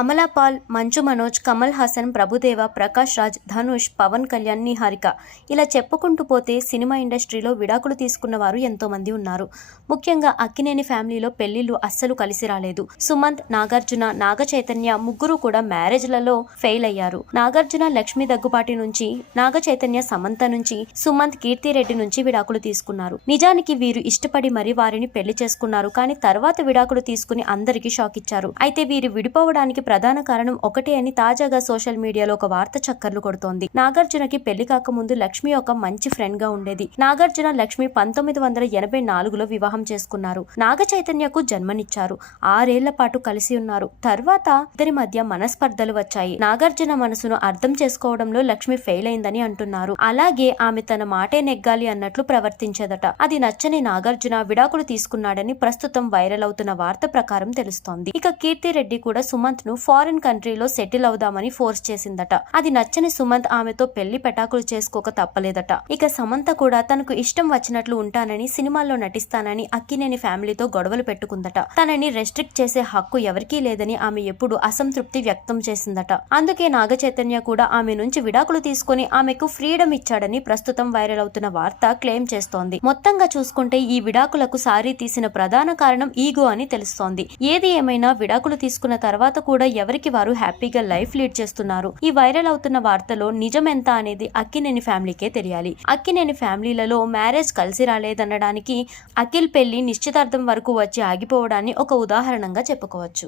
అమలాపాల్ మంచు మనోజ్ కమల్ హాసన్ ప్రభుదేవ ప్రకాష్ రాజ్ ధనుష్ పవన్ కళ్యాణ్ నిహారిక. ఇలా చెప్పుకుంటూ పోతే సినిమా ఇండస్ట్రీలో విడాకులు తీసుకున్న వారు ఎంతో మంది ఉన్నారు. ముఖ్యంగా అక్కినేని ఫ్యామిలీలో పెళ్ళిళ్ళు అస్సలు కలిసి రాలేదు. సుమంత్ నాగార్జున నాగ చైతన్య ముగ్గురు కూడా మ్యారేజ్లలో ఫెయిల్ అయ్యారు. నాగార్జున లక్ష్మి దగ్గుబాటి నుంచి నాగ చైతన్య సమంత నుంచి సుమంత్ కీర్తిరెడ్డి నుంచి విడాకులు తీసుకున్నారు. నిజానికి వీరు ఇష్టపడి మరి వారిని పెళ్ళి చేసుకున్నారు. కానీ తర్వాత విడాకులు తీసుకుని అందరికీ షాక్ ఇచ్చారు. అయితే వీరు విడిపోవడానికి ప్రధాన కారణం ఒకటే అని తాజాగా సోషల్ మీడియాలో ఒక వార్త చక్కర్లు కొడుతోంది. నాగార్జునకి పెళ్ళి కాకముందు లక్ష్మి ఒక మంచి ఫ్రెండ్గా ఉండేది. నాగార్జున లక్ష్మి పంతొమ్మిది వందల ఎనభై నాలుగులో వివాహం చేసుకున్నారు. నాగ చైతన్యకు జన్మనిచ్చారు. ఆరేళ్ళ పాటు కలిసి ఉన్నారు. తర్వాత ఇద్దరి మధ్య మనస్పర్ధలు వచ్చాయి. నాగార్జున మనసును అర్థం చేసుకోవడంలో లక్ష్మి ఫెయిల్ అయిందని అంటున్నారు. అలాగే ఆమె తన మాటే నెగ్గాలి అన్నట్లు ప్రవర్తించేదట. అది నచ్చని నాగార్జున విడాకులు తీసుకున్నాడని ప్రస్తుతం వైరల్ అవుతున్న వార్త ప్రకారం తెలుస్తోంది. ఇక కీర్తి రెడ్డి కూడా సుమంత్ను ఫారిన్ కంట్రీలో సెటిల్ అవుదామని ఫోర్స్ చేసిందట. అది నచ్చని సుమంత్ ఆమెతో పెళ్ళి పెటాకులు చేసుకోక తప్పలేదట. ఇక సమంత కూడా తనకు ఇష్టం వచ్చినట్లు ఉంటానని సినిమాల్లో నటిస్తానని అక్కినేని ఫ్యామిలీతో గొడవలు పెట్టుకుందట. తనని రెస్ట్రిక్ట్ చేసే హక్కు ఎవరికీ లేదని ఆమె ఎప్పుడు అసంతృప్తి వ్యక్తం చేసిందట. అందుకే నాగ చైతన్య కూడా ఆమె నుంచి విడాకులు తీసుకుని ఆమెకు ఫ్రీడమ్ ఇచ్చాడని ప్రస్తుతం వైరల్ అవుతున్న వార్త క్లెయిమ్ చేస్తోంది. మొత్తంగా చూసుకుంటే ఈ విడాకులకు సారీ తీసిన ప్రధాన కారణం ఈగో అని తెలుస్తోంది. ఏది ఏమైనా విడాకులు తీసుకున్న తర్వాత కూడా కూడా ఎవరికి వారు హ్యాపీగా లైఫ్ లీడ్ చేస్తున్నారు. ఈ వైరల్ అవుతున్న వార్తలో నిజం ఎంత అనేది అక్కినేని ఫ్యామిలీకే తెలియాలి. అక్కినేని ఫ్యామిలీలలో మ్యారేజ్ కలిసి రాలేదనడానికి అఖిల్ పెళ్ళి నిశ్చితార్థం వరకు వచ్చి ఆగిపోవడాన్ని ఒక ఉదాహరణగా చెప్పుకోవచ్చు.